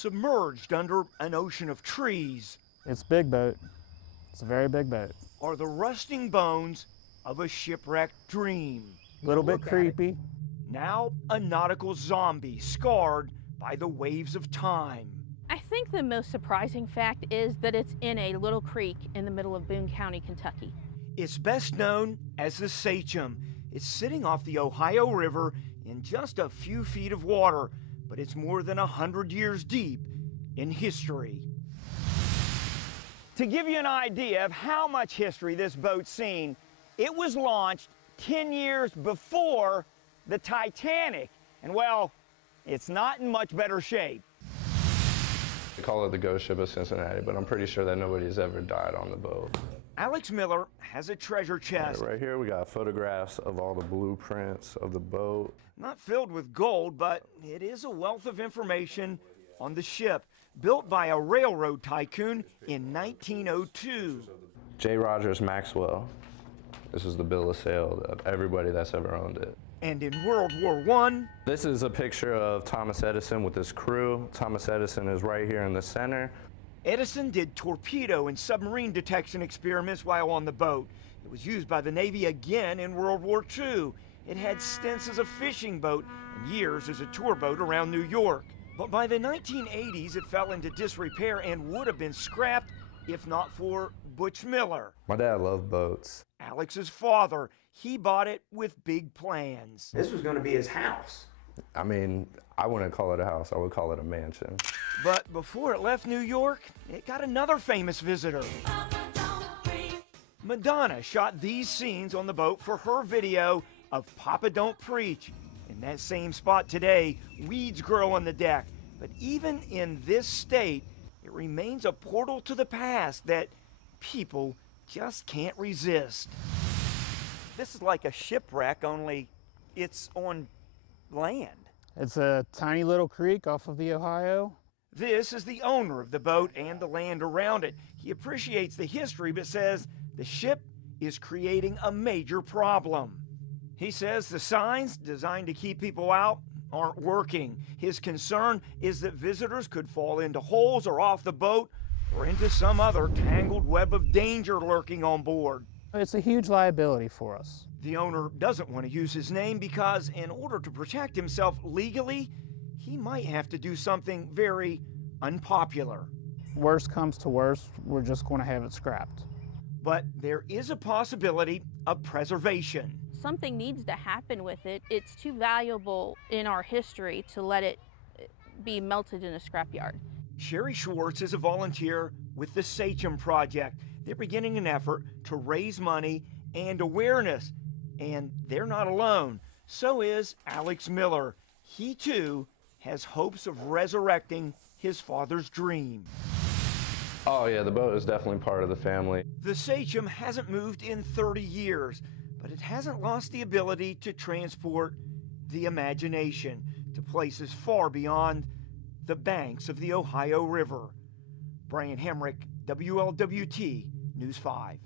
submerged under an ocean of trees, It's a big boat. It's a very big boat. are the rusting bones of a shipwrecked dream. A little bit Look at it. creepy. Now a nautical zombie scarred by the waves of time. I think the most surprising fact is that it's in a little creek in the middle of Boone County, Kentucky. It's best known as the Sachem. It's sitting off the Ohio River in just a few feet of water, but it's more than 100 years deep in history. To give you an idea of how much history this boat's seen, it was launched 10 years before the Titanic. And well, it's not in much better shape. They call it the ghost ship of Cincinnati, but I'm pretty sure that nobody's ever died on the boat. Alex Miller has a treasure chest. Right here we got photographs of all the blueprints of the boat. Not filled with gold, but it is a wealth of information on the ship, built by a railroad tycoon in 1902. J. Rogers Maxwell. This is the bill of sale of everybody that's ever owned it. And in World War I, This is a picture of Thomas Edison with his crew. Thomas Edison is right here in the center. Edison did torpedo and submarine detection experiments while on the boat. It was used by the Navy again in World War II. It had stints as a fishing boat and years as a tour boat around New York. But by the 1980s, it fell into disrepair and would have been scrapped if not for Butch Miller, My dad loved boats. Alex's father. He bought it with big plans. This was going to be his house. I mean, I wouldn't call it a house, I would call it a mansion. But before it left New York, it got another famous visitor. Madonna shot these scenes on the boat for her video of Papa Don't Preach. In that same spot today, weeds grow on the deck. But even in this state, it remains a portal to the past that people just can't resist. This is like a shipwreck, only it's on land. It's a tiny little creek off of the Ohio. This is the owner of the boat and the land around it. He appreciates the history, but says the ship is creating a major problem. He says the signs designed to keep people out aren't working. His concern is that visitors could fall into holes or off the boat or into some other tangled web of danger lurking on board. It's a huge liability for us. The owner doesn't want to use his name because in order to protect himself legally, he might have to do something very unpopular. Worst comes to worst, we're just going to have it scrapped. But there is a possibility of preservation. Something needs to happen with it. It's too valuable in our history to let it be melted in a scrapyard. Sherry Schwartz is a volunteer with the Sachem Project. They're beginning an effort to raise money and awareness. And they're not alone. So is Alex Miller. He too has hopes of resurrecting his father's dream. Oh yeah, the boat is definitely part of the family. The Sachem hasn't moved in 30 years, but it hasn't lost the ability to transport the imagination to places far beyond the banks of the Ohio River. Brian Hemrick, WLWT News 5.